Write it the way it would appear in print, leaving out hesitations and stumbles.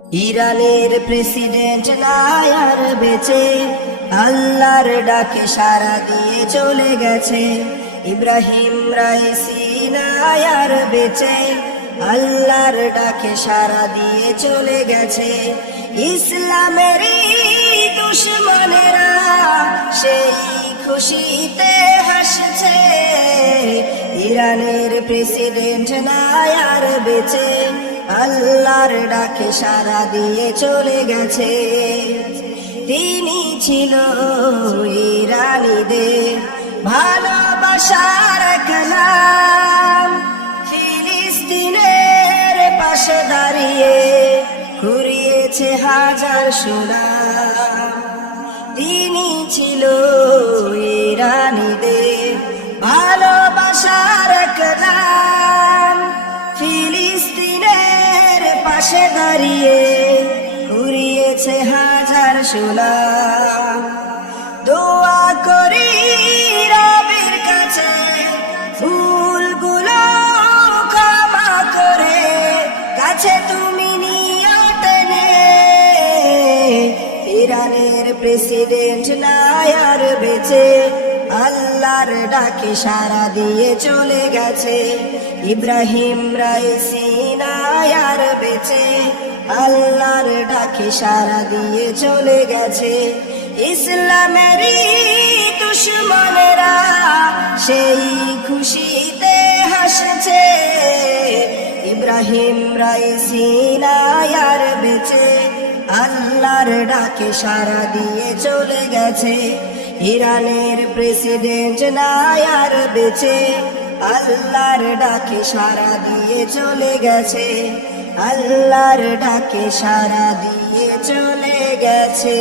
ইরানের প্রেসিডেন্ট নাই আর বেঁচে, আল্লাহর ডাকে সাড়া দিয়ে চলে গেছে। ইব্রাহিম রাইসি নাই আর বেঁচে, আল্লাহর ডাকে সাড়া দিয়ে চলে গেছে। ইসলামেরই দুশমনেরা সেই খুশিতে হাসছে। ইরানের প্রেসিডেন্ট নাই আর বেঁচে, আল্লাহর ডাকে সাড়া দিয়ে চলে গেছে। তিনি ছিল ইরানীদের ভালোবাসার এক নাম, ফিলিস্তিনের পাশে দাঁড়িয়ে কুড়িয়েছে হাজার সুনাম। তিনি ছিল ইরানীদের ভালোবাসার এক নাম, ফিলিস্তিনের পাশে দাঁড়িয়ে কুড়িয়েছে হাজার সুনাম। দোয়া করি রবের কাছে ভুলগুলো ক্ষমা করে, কাছে তুমি নিও টেনে। ইরানের প্রেসিডেন্ট নাই আর বেঁচে, আল্লাহর ডাকে সাড়া দিয়ে চলে গেছে। ইব্রাহিম রাইসি নাই আর বেঁচে, আল্লাহর ডাকে সাড়া দিয়ে চলে গেছে। ইসলামেরই দুশমনেরা সেই খুশিতে হাসছে। ইব্রাহিম রাইসি নাই আর বেঁচে, আল্লাহর ডাকে সাড়া দিয়ে চলে গেছে। ইরানের প্রেসিডেন্ট নাই আর বেঁচে, আল্লাহর ডাকে সাড়া দিয়ে চলে গেছে। আল্লাহর ডাকে সাড়া দিয়ে চলে গেছে।